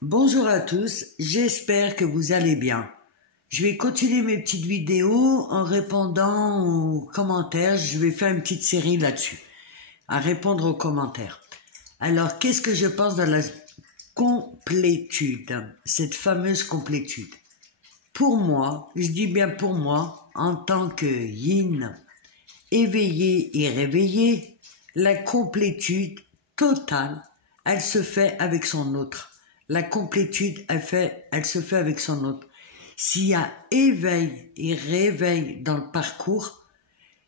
Bonjour à tous, j'espère que vous allez bien. Je vais continuer mes petites vidéos en répondant aux commentaires. Je vais faire une petite série là-dessus, à répondre aux commentaires. Alors, qu'est-ce que je pense de la complétude, cette fameuse complétude? Pour moi, je dis bien pour moi, en tant que yin, éveillé et réveillé, la complétude totale, elle se fait avec son autre. La complétude, elle se fait avec son autre. S'il y a éveil et réveil dans le parcours,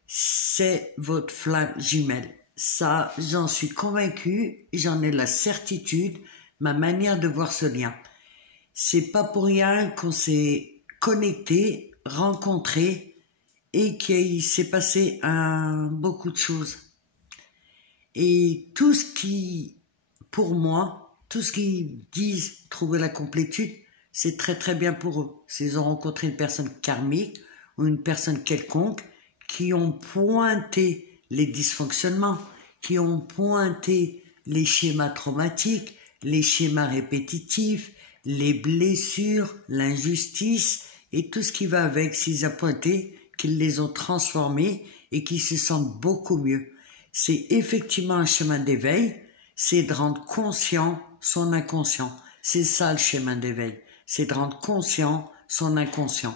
c'est votre flamme jumelle. Ça, j'en suis convaincue, j'en ai la certitude, ma manière de voir ce lien. C'est pas pour rien qu'on s'est connecté, rencontré et qu'il s'est passé beaucoup de choses. Et tout ce qui, pour moi, tout ce qu'ils disent trouver la complétude, c'est très très bien pour eux. S'ils ont rencontré une personne karmique ou une personne quelconque qui ont pointé les dysfonctionnements, qui ont pointé les schémas traumatiques, les schémas répétitifs, les blessures, l'injustice et tout ce qui va avec, s'ils ont pointé, qu'ils les ont transformés et qu'ils se sentent beaucoup mieux. C'est effectivement un chemin d'éveil, c'est de rendre conscient son inconscient. C'est ça le chemin d'éveil, c'est de rendre conscient son inconscient.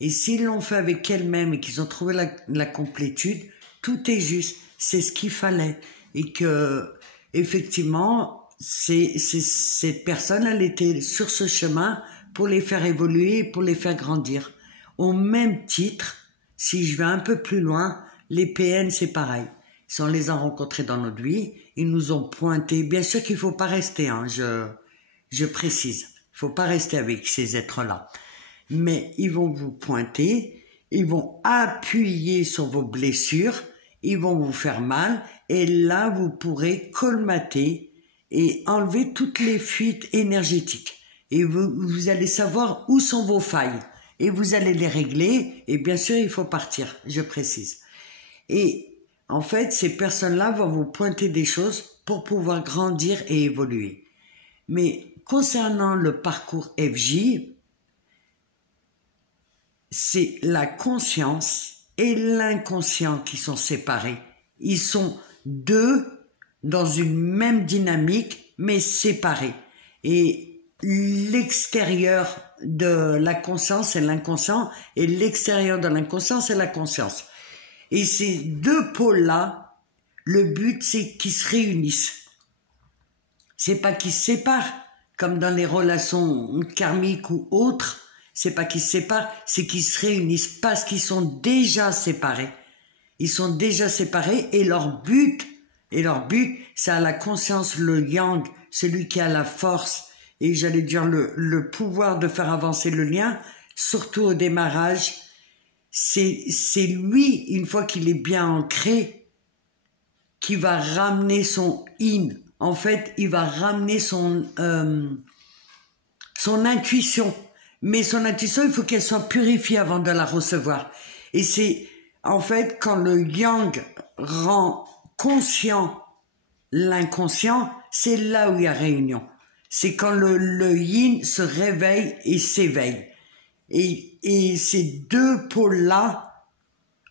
Et s'ils l'ont fait avec elles-mêmes et qu'ils ont trouvé la complétude, tout est juste, c'est ce qu'il fallait. Et que, effectivement, cette personne, elle était sur ce chemin pour les faire évoluer, pour les faire grandir. Au même titre, si je vais un peu plus loin, les PN, c'est pareil. Si on les a rencontrés dans notre vie, ils nous ont pointé. Bien sûr qu'il ne faut pas rester, hein, je précise. Il ne faut pas rester avec ces êtres-là. Mais ils vont vous pointer, ils vont appuyer sur vos blessures, ils vont vous faire mal, et là, vous pourrez colmater et enlever toutes les fuites énergétiques. Et vous allez savoir où sont vos failles. Et vous allez les régler, et bien sûr, il faut partir, je précise. Et en fait, ces personnes-là vont vous pointer des choses pour pouvoir grandir et évoluer. Mais concernant le parcours FJ, c'est la conscience et l'inconscient qui sont séparés. Ils sont deux dans une même dynamique, mais séparés. Et l'extérieur de la conscience, c'est l'inconscient, et l'extérieur de l'inconscient, c'est la conscience. Et ces deux pôles-là, le but, c'est qu'ils se réunissent. C'est pas qu'ils se séparent, comme dans les relations karmiques ou autres. C'est pas qu'ils se séparent, c'est qu'ils se réunissent parce qu'ils sont déjà séparés. Ils sont déjà séparés et leur but, c'est à la conscience, le yang, celui qui a la force et j'allais dire le pouvoir de faire avancer le lien, surtout au démarrage. C'est lui, une fois qu'il est bien ancré, qui va ramener son in. En fait, il va ramener son intuition. Mais son intuition, il faut qu'elle soit purifiée avant de la recevoir. Et c'est, en fait, quand le yang rend conscient l'inconscient, c'est là où il y a réunion. C'est quand le yin se réveille et s'éveille. Et ces deux pôles-là,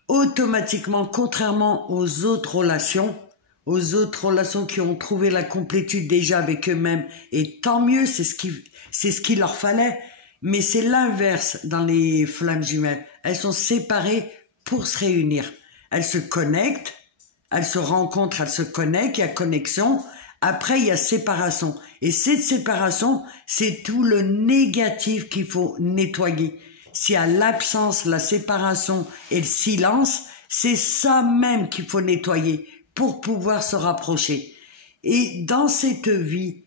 automatiquement, contrairement aux autres relations qui ont trouvé la complétude déjà avec eux-mêmes, et tant mieux, c'est ce qu'il leur fallait, mais c'est l'inverse dans les flammes jumelles. Elles sont séparées pour se réunir. Elles se connectent, elles se rencontrent, elles se connectent, il y a connexion. Après, il y a séparation. Et cette séparation, c'est tout le négatif qu'il faut nettoyer. S'il y a l'absence, la séparation et le silence, c'est ça même qu'il faut nettoyer pour pouvoir se rapprocher. Et dans cette vie,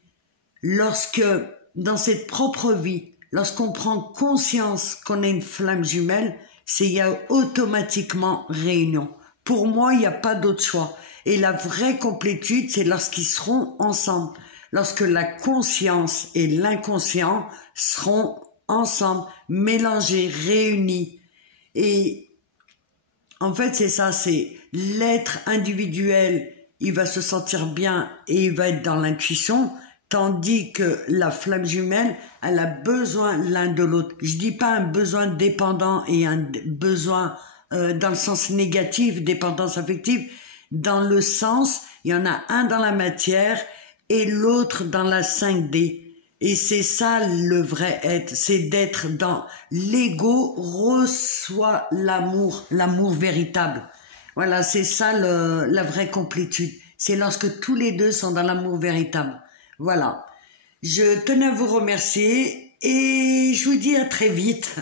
dans cette propre vie, lorsqu'on prend conscience qu'on est une flamme jumelle, il y a automatiquement réunion. Pour moi, il n'y a pas d'autre choix. Et la vraie complétude, c'est lorsqu'ils seront ensemble. Lorsque la conscience et l'inconscient seront ensemble, mélangés, réunis. Et en fait, c'est ça, c'est l'être individuel, il va se sentir bien et il va être dans l'intuition, Tandis que la flamme jumelle, elle a besoin l'un de l'autre. Je dis pas un besoin dépendant et un besoin dans le sens négatif, dépendance affective. Dans le sens, il y en a un dans la matière et l'autre dans la 5D. Et c'est ça le vrai être, c'est d'être dans l'ego reçoit l'amour, l'amour véritable. Voilà, c'est ça la vraie complétude. C'est lorsque tous les deux sont dans l'amour véritable. Voilà. Je tenais à vous remercier et je vous dis à très vite.